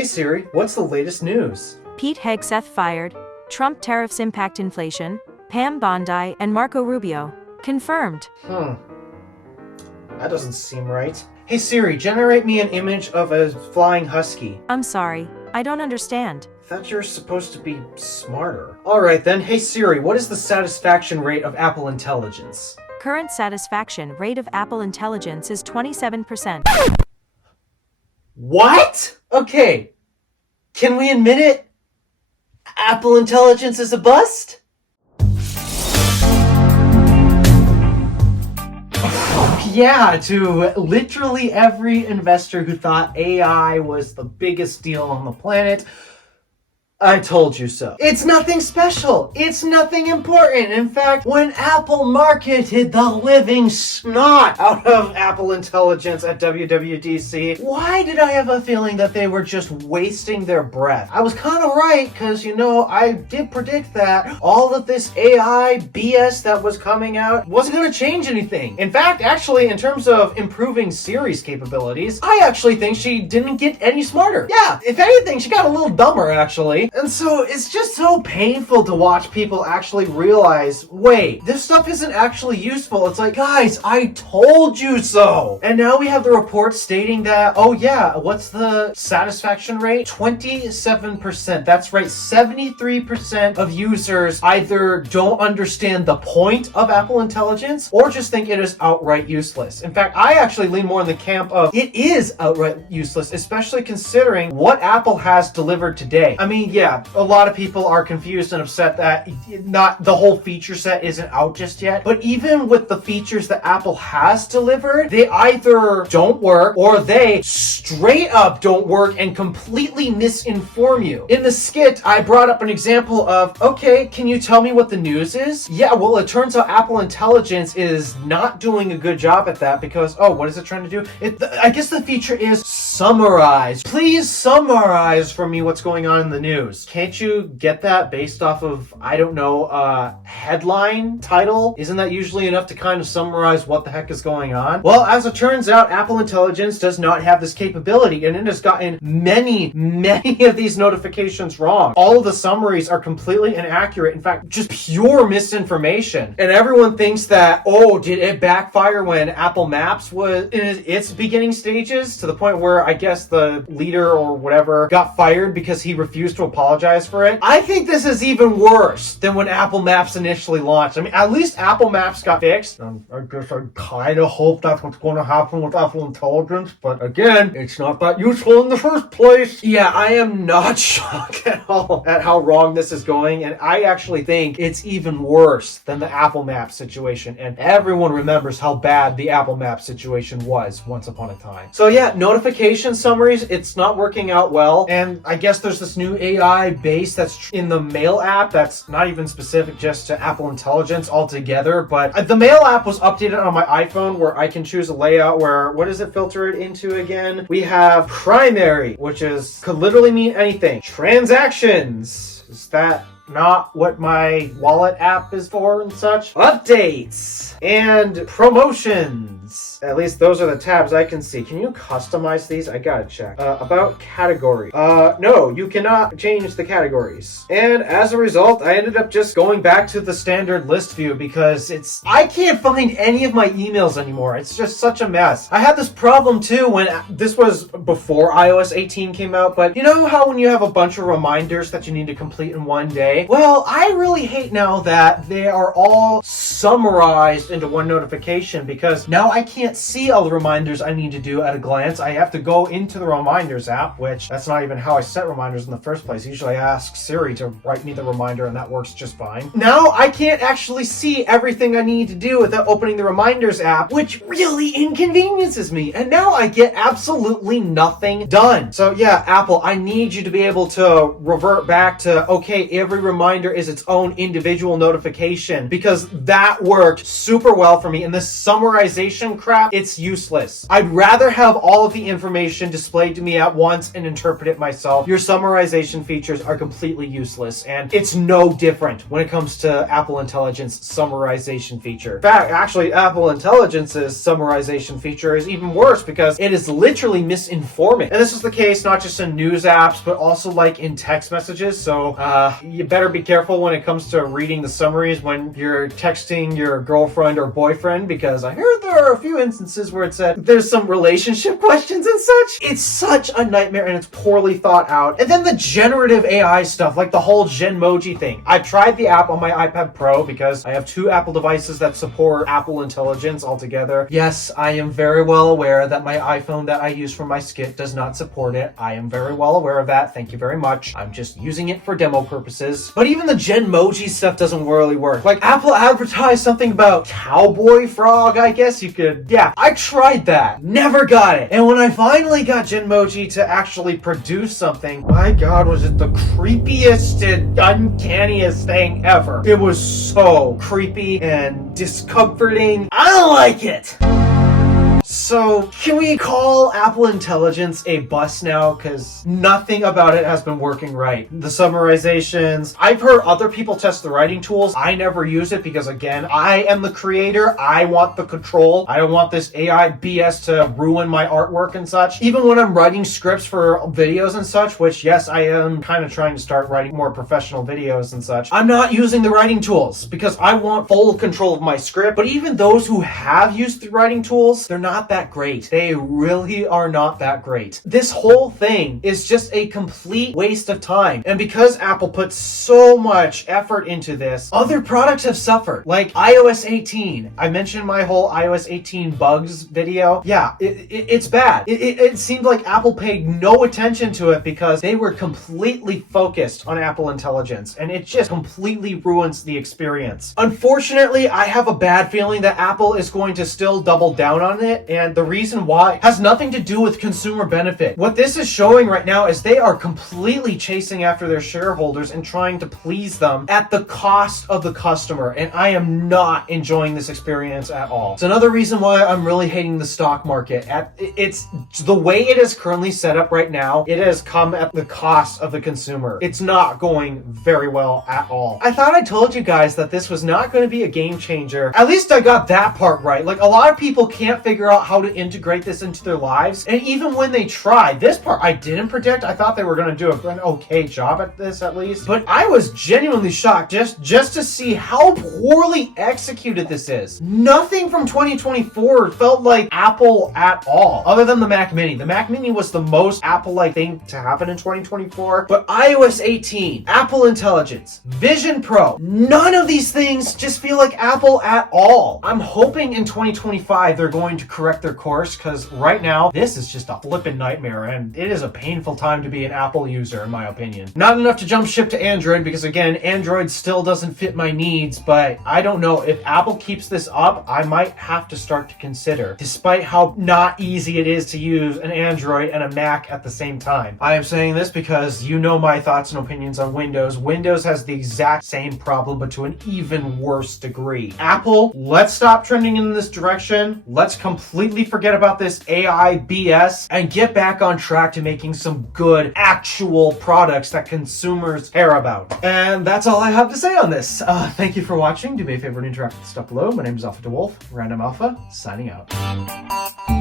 Hey Siri, what's the latest news? Pete Hegseth fired, Trump tariffs impact inflation, Pam Bondi and Marco Rubio. Confirmed. That doesn't seem right. Hey Siri, generate me an image of a flying husky. I'm sorry, I don't understand. I thought you were supposed to be smarter. Alright then, hey Siri, what is the satisfaction rate of Apple Intelligence? Current satisfaction rate of Apple Intelligence is 27%. What? Okay. Can we admit it? Apple Intelligence is a bust? Yeah, to literally every investor who thought AI was the biggest deal on the planet, I told you so. It's nothing special. It's nothing important. In fact, when Apple marketed the living snot out of Apple Intelligence at WWDC, why did I have a feeling that they were just wasting their breath? I was kind of right, because, I did predict that all of this AI BS that was coming out wasn't going to change anything. In fact, actually, in terms of improving Siri's capabilities, I actually think she didn't get any smarter. Yeah, if anything, she got a little dumber, actually. And so it's just so painful to watch people actually realize, wait, this stuff isn't actually useful. It's like, guys, I told you so. And now we have the report stating that, oh yeah, what's the satisfaction rate? 27%. That's right, 73% of users either don't understand the point of Apple Intelligence or just think it is outright useless. In fact, I actually lean more in the camp of it is outright useless, especially considering what Apple has delivered today. I mean, yeah, a lot of people are confused and upset that not the whole feature set isn't out just yet. But even with the features that Apple has delivered, they either don't work or they straight up don't work and completely misinform you. In the skit, I brought up an example of, okay, can you tell me what the news is? Yeah, well, it turns out Apple Intelligence is not doing a good job at that because, oh, what is it trying to do? I guess the feature is summarize. Please summarize for me what's going on in the news. Can't you get that based off of, I don't know, headline title? Isn't that usually enough to kind of summarize what the heck is going on? Well, as it turns out, Apple Intelligence does not have this capability, and it has gotten many of these notifications wrong. All of the summaries are completely inaccurate. In fact, just pure misinformation. And everyone thinks that, oh, did it backfire when Apple Maps was in its beginning stages, to the point where I guess the leader or whatever got fired because he refused to apologize for it? I think this is even worse than when Apple Maps initially launched. I mean, at least Apple Maps got fixed. I guess I kind of hope that's what's going to happen with Apple Intelligence, but again, it's not that useful in the first place. Yeah, I am not shocked at all at how wrong this is going, and I actually think it's even worse than the Apple Maps situation, and everyone remembers how bad the Apple Maps situation was once upon a time. So yeah, notification summaries, it's not working out well, and I guess there's this new AI base that's in the Mail app that's not even specific just to Apple Intelligence altogether, but the Mail app was updated on my iPhone where I can choose a layout where, what does it filter it into again? We have primary, which could literally mean anything. Transactions, is that not what my wallet app is for and such? Updates and promotions. At least those are the tabs I can see. Can you customize these? I gotta check. About category. No, you cannot change the categories. And as a result, I ended up just going back to the standard list view because I can't find any of my emails anymore. It's just such a mess. I had this problem too when this was before iOS 18 came out, but you know how when you have a bunch of reminders that you need to complete in one day? Well, I really hate now that they are all summarized into one notification because now I can't see all the reminders I need to do at a glance. I have to go into the reminders app, which that's not even how I set reminders in the first place. Usually I ask Siri to write me the reminder and that works just fine. Now I can't actually see everything I need to do without opening the reminders app, which really inconveniences me. And now I get absolutely nothing done. So yeah, Apple, I need you to be able to revert back to, okay, every reminder is its own individual notification, because that worked super well for me. And this summarization spam crap, it's useless. I'd rather have all of the information displayed to me at once and interpret it myself. Your summarization features are completely useless, and it's no different when it comes to Apple Intelligence summarization feature. In fact, actually, Apple Intelligence's summarization feature is even worse because it is literally misinforming. And this is the case not just in news apps, but also like in text messages. So you better be careful when it comes to reading the summaries when you're texting your girlfriend or boyfriend, because I heard there are a few instances where it said there's some relationship questions and such. It's such a nightmare and it's poorly thought out. And then the generative AI stuff, like the whole Genmoji thing. I tried the app on my iPad Pro because I have two Apple devices that support Apple Intelligence altogether. Yes, I am very well aware that my iPhone that I use for my skit does not support it. I am very well aware of that. Thank you very much. I'm just using it for demo purposes. But even the Genmoji stuff doesn't really work. Like, Apple advertised something about cowboy frog, I guess you could. Yeah, I tried that. Never got it. And when I finally got Genmoji to actually produce something, my God, was it the creepiest and uncanniest thing ever. It was so creepy and discomforting. I don't like it. So, can we call Apple Intelligence a bust now? Because nothing about it has been working right. The summarizations, I've heard other people test the writing tools. I never use it because, again, I am the creator. I want the control. I don't want this AI BS to ruin my artwork and such. Even when I'm writing scripts for videos and such, which, yes, I am kind of trying to start writing more professional videos and such, I'm not using the writing tools because I want full control of my script. But even those who have used the writing tools, they're not that great. They really are not that great. This whole thing is just a complete waste of time. And because Apple put so much effort into this, other products have suffered. Like iOS 18. I mentioned my whole iOS 18 bugs video. Yeah, it's bad. It seemed like Apple paid no attention to it because they were completely focused on Apple Intelligence, and it just completely ruins the experience. Unfortunately, I have a bad feeling that Apple is going to still double down on it, and the reason why has nothing to do with consumer benefit. What this is showing right now is they are completely chasing after their shareholders and trying to please them at the cost of the customer, and I am not enjoying this experience at all. It's another reason why I'm really hating the stock market. It's the way it is currently set up right now, it has come at the cost of the consumer. It's not going very well at all. I thought I told you guys that this was not going to be a game changer. At least I got that part right. Like, a lot of people can't figure out how to integrate this into their lives, and even when they try, this part I didn't predict. I thought they were going to do an okay job at this at least, but I was genuinely shocked just to see how poorly executed this is. Nothing from 2024 felt like Apple at all, other than the Mac Mini. The Mac Mini was the most Apple-like thing to happen in 2024, but iOS 18, Apple Intelligence, Vision Pro, none of these things just feel like Apple at all. I'm hoping in 2025 they're going to correct their course, because right now this is just a flippin' nightmare, and it is a painful time to be an Apple user in my opinion. Not enough to jump ship to Android, because again, Android still doesn't fit my needs, but I don't know, if Apple keeps this up, I might have to start to consider, despite how not easy it is to use an Android and a Mac at the same time. I am saying this because you know my thoughts and opinions on Windows. Windows has the exact same problem, but to an even worse degree. Apple, let's stop trending in this direction. Let's completely forget about this AI BS and get back on track to making some good actual products that consumers care about. And that's all I have to say on this. Thank you for watching. Do me a favor and interact with the stuff below. My name is DeWolf, Random Alpha, signing out.